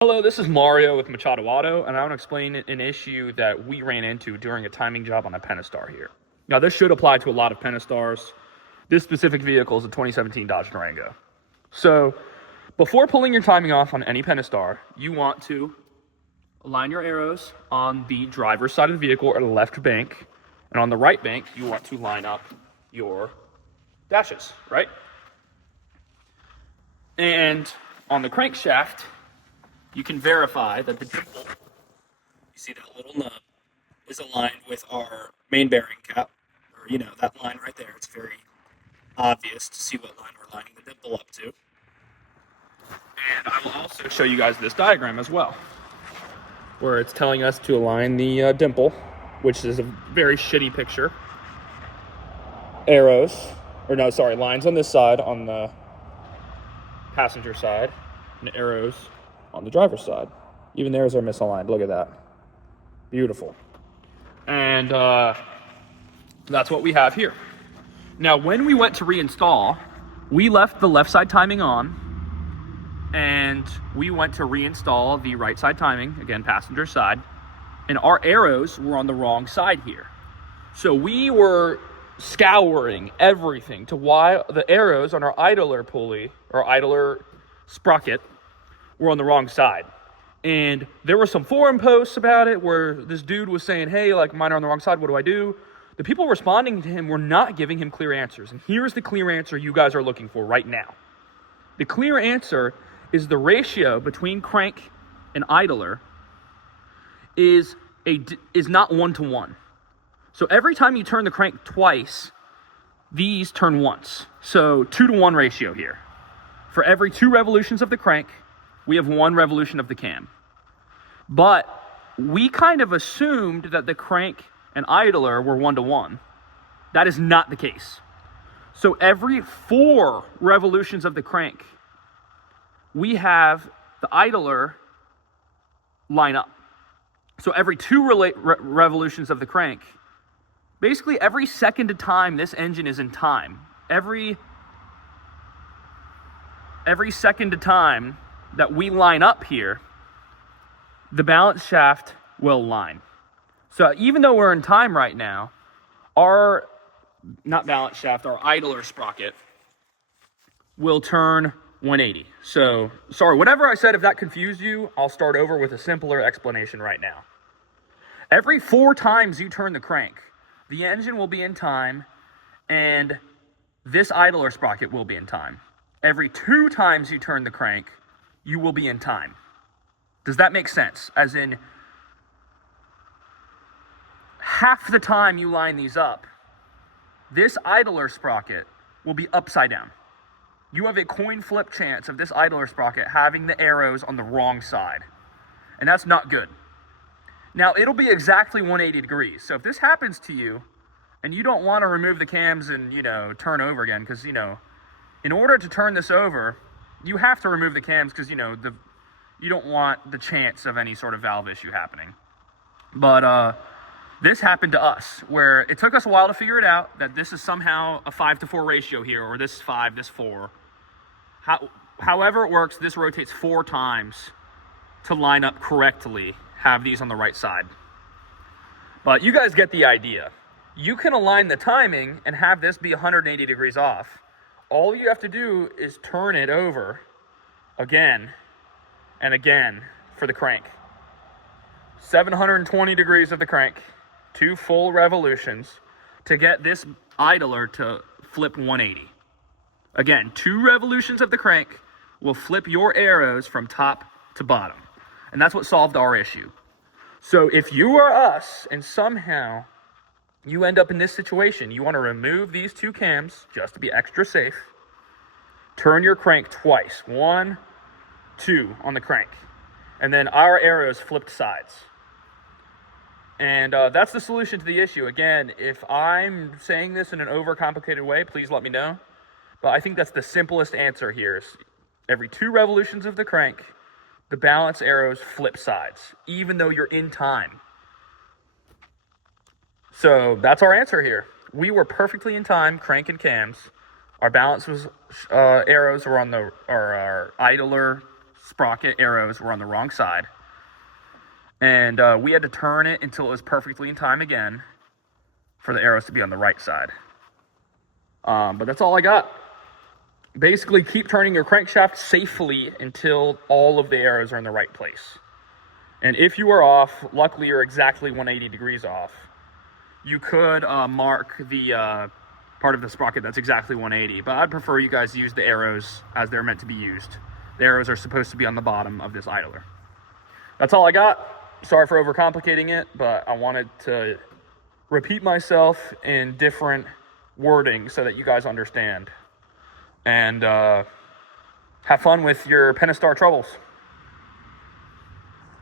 Hello, this is Mario with Machado Auto, and I want to explain an issue that we ran into during a timing job on a Pentastar here. Now, this should apply to a lot of Pentastars. This specific vehicle is a 2017 Dodge Durango. So, before pulling your timing off on any Pentastar, you want to align your arrows on the driver's side of the vehicle or the left bank, and on the right bank, you want to line up your dashes, right? And on the crankshaft, you can verify that the dimple, you see that little nub, is aligned with our main bearing cap, or that line right there. It's very obvious to see what line we're lining the dimple up to. And I will also show you guys this diagram as well, where it's telling us to align the dimple, which is a very shitty picture. Lines on this side, on the passenger side, and arrows on the driver's side. Even theirs are misaligned. Look at that. Beautiful. And that's what we have here. Now, when we went to reinstall, we left the left side timing on, and we went to reinstall the right side timing, again, passenger side, and our arrows were on the wrong side here. So we were scouring everything to why the arrows on our idler pulley, or idler sprocket, were on the wrong side. And there were some forum posts about it where this dude was saying, hey, like, mine are on the wrong side, what do I do? The people responding to him were not giving him clear answers. And here's the clear answer you guys are looking for right now. The clear answer is the ratio between crank and idler is not 1-to-1. So every time you turn the crank twice, these turn once. So 2-to-1 ratio here. For every 2 revolutions of the crank, we have 1 revolution of the cam. But we kind of assumed that the crank and idler were 1-to-1. That is not the case. So every 4 revolutions of the crank, we have the idler line up. So every 2 revolutions of the crank, basically every second of time this engine is in time. Every second of time that we line up here, the balance shaft will line. So even though we're in time right now, our idler sprocket will turn 180. So, sorry, whatever I said, if that confused you, I'll start over with a simpler explanation right now. Every 4 times you turn the crank, the engine will be in time, and this idler sprocket will be in time. Every 2 times you turn the crank, you will be in time. Does that make sense? As in, half the time you line these up, this idler sprocket will be upside down. You have a coin flip chance of this idler sprocket having the arrows on the wrong side. And that's not good. Now, it'll be exactly 180 degrees. So if this happens to you, and you don't want to remove the cams and, turn over again, because, in order to turn this over, you have to remove the cams because, you don't want the chance of any sort of valve issue happening. But this happened to us, where it took us a while to figure it out, that this is somehow a 5-to-4 ratio here, or this is 5, this 4. However it works, this rotates 4 times to line up correctly, have these on the right side. But you guys get the idea. You can align the timing and have this be 180 degrees off. All you have to do is turn it over again and again for the crank. 720 degrees of the crank, 2 full revolutions to get this idler to flip 180. Again, 2 revolutions of the crank will flip your arrows from top to bottom. And that's what solved our issue. So if you are us and somehow you end up in this situation, you want to remove these 2 cams just to be extra safe, turn your crank twice, 1, 2 on the crank, and then our arrows flipped sides. And that's the solution to the issue. Again, if I'm saying this in an overcomplicated way, please let me know. But I think that's the simplest answer here. Is every 2 revolutions of the crank, the balance arrows flip sides, even though you're in time. So that's our answer here. We were perfectly in time, crank and cams. Our balance was arrows were on our idler sprocket arrows were on the wrong side. And we had to turn it until it was perfectly in time again for the arrows to be on the right side. But that's all I got. Basically, keep turning your crankshaft safely until all of the arrows are in the right place. And if you are off, luckily you're exactly 180 degrees off. You could mark the part of the sprocket that's exactly 180, but I'd prefer you guys use the arrows as they're meant to be used. The arrows are supposed to be on the bottom of this idler. That's all I got. Sorry for overcomplicating it, but I wanted to repeat myself in different wording so that you guys understand. And have fun with your Pentastar troubles.